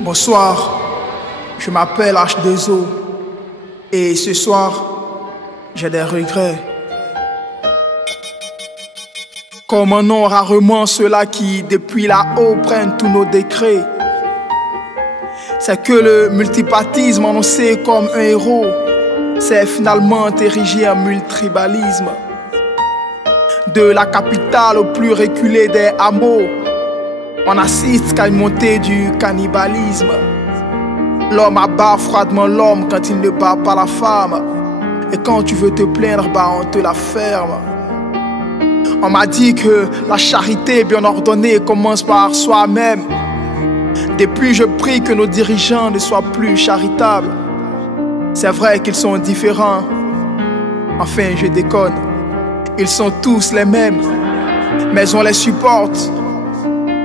Bonsoir, je m'appelle H2O et ce soir, j'ai des regrets. Comme un nom rarement ceux-là qui, depuis là-haut, prennent tous nos décrets. C'est que le multipartisme annoncé comme un héros s'est finalement érigé en multitribalisme. De la capitale au plus reculé des hameaux, on assiste qu'à une montée du cannibalisme. L'homme abat froidement l'homme quand il ne bat pas la femme. Et quand tu veux te plaindre, on te la ferme. On m'a dit que la charité bien ordonnée commence par soi-même. Depuis, je prie que nos dirigeants ne soient plus charitables. C'est vrai qu'ils sont différents. Enfin, je déconne. Ils sont tous les mêmes. Mais on les supporte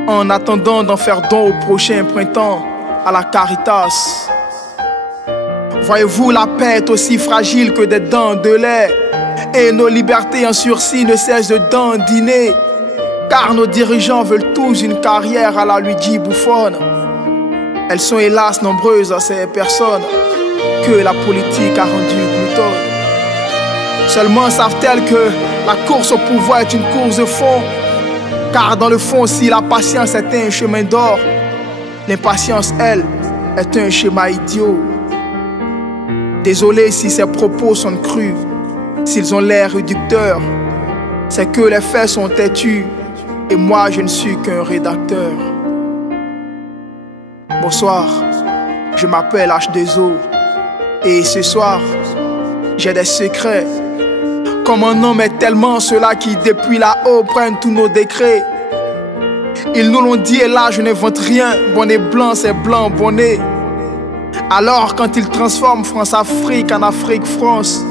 en attendant d'en faire don au prochain printemps à la Caritas. Voyez-vous, la paix est aussi fragile que des dents de lait. Et nos libertés en sursis ne cessent de dandiner. Car nos dirigeants veulent tous une carrière à la Luigi Buffon. Elles sont hélas nombreuses à ces personnes que la politique a rendues gloutonnes. Seulement savent-elles que la course au pouvoir est une course de fond. Car dans le fond, si la patience est un chemin d'or, l'impatience, elle, est un schéma idiot. Désolé si ces propos sont crus, s'ils ont l'air réducteurs. C'est que les faits sont têtus et moi je ne suis qu'un rédacteur. Bonsoir, je m'appelle H2O et ce soir, j'ai des secrets. Comme un homme est tellement ceux-là qui depuis là-haut prennent tous nos décrets. Ils nous l'ont dit et là je n'invente rien. Bonnet blanc c'est blanc bonnet. Alors quand ils transforment France-Afrique en Afrique-France,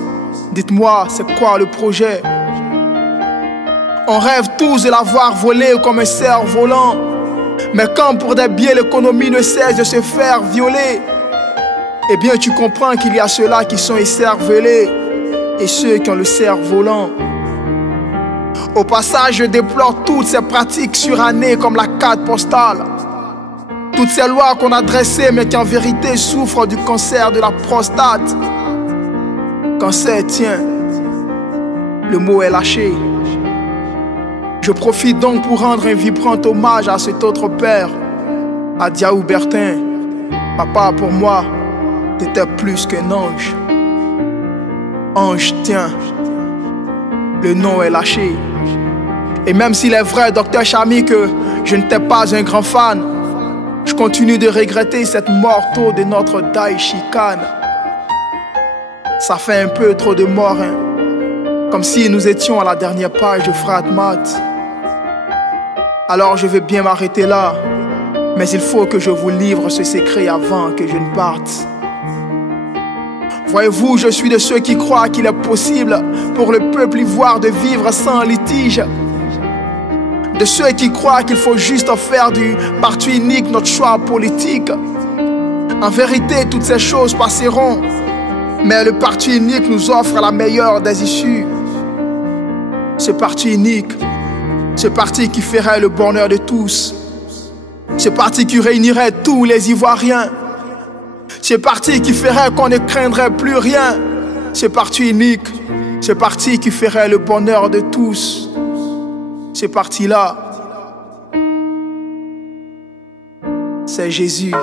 dites-moi c'est quoi le projet? On rêve tous de l'avoir volé comme un cerf-volant. Mais quand pour des biais l'économie ne cesse de se faire violer, eh bien tu comprends qu'il y a ceux-là qui sont écervelés et ceux qui ont le cerf-volant. Au passage, je déplore toutes ces pratiques surannées comme la carte postale. Toutes ces lois qu'on a dressées mais qui en vérité souffrent du cancer de la prostate. Cancer, tiens, le mot est lâché. Je profite donc pour rendre un vibrant hommage à cet autre père, à Diaou Bertin. Papa, pour moi, t'étais plus qu'un ange. Ange, tiens, le nom est lâché. Et même s'il est vrai, docteur Chami, que je n'étais pas un grand fan, je continue de regretter cette mort tôt de notre Daichi Khan. Ça fait un peu trop de morts, hein? Comme si nous étions à la dernière page de Frat Mat. Alors je vais bien m'arrêter là, mais il faut que je vous livre ce secret avant que je ne parte. Voyez-vous, je suis de ceux qui croient qu'il est possible pour le peuple ivoire de vivre sans litige. De ceux qui croient qu'il faut juste faire du parti unique notre choix politique. En vérité, toutes ces choses passeront, mais le parti unique nous offre la meilleure des issues. Ce parti unique, ce parti qui ferait le bonheur de tous, ce parti qui réunirait tous les Ivoiriens, ce parti qui ferait qu'on ne craindrait plus rien, ce parti unique, ce parti qui ferait le bonheur de tous, ce parti-là, c'est Jésus.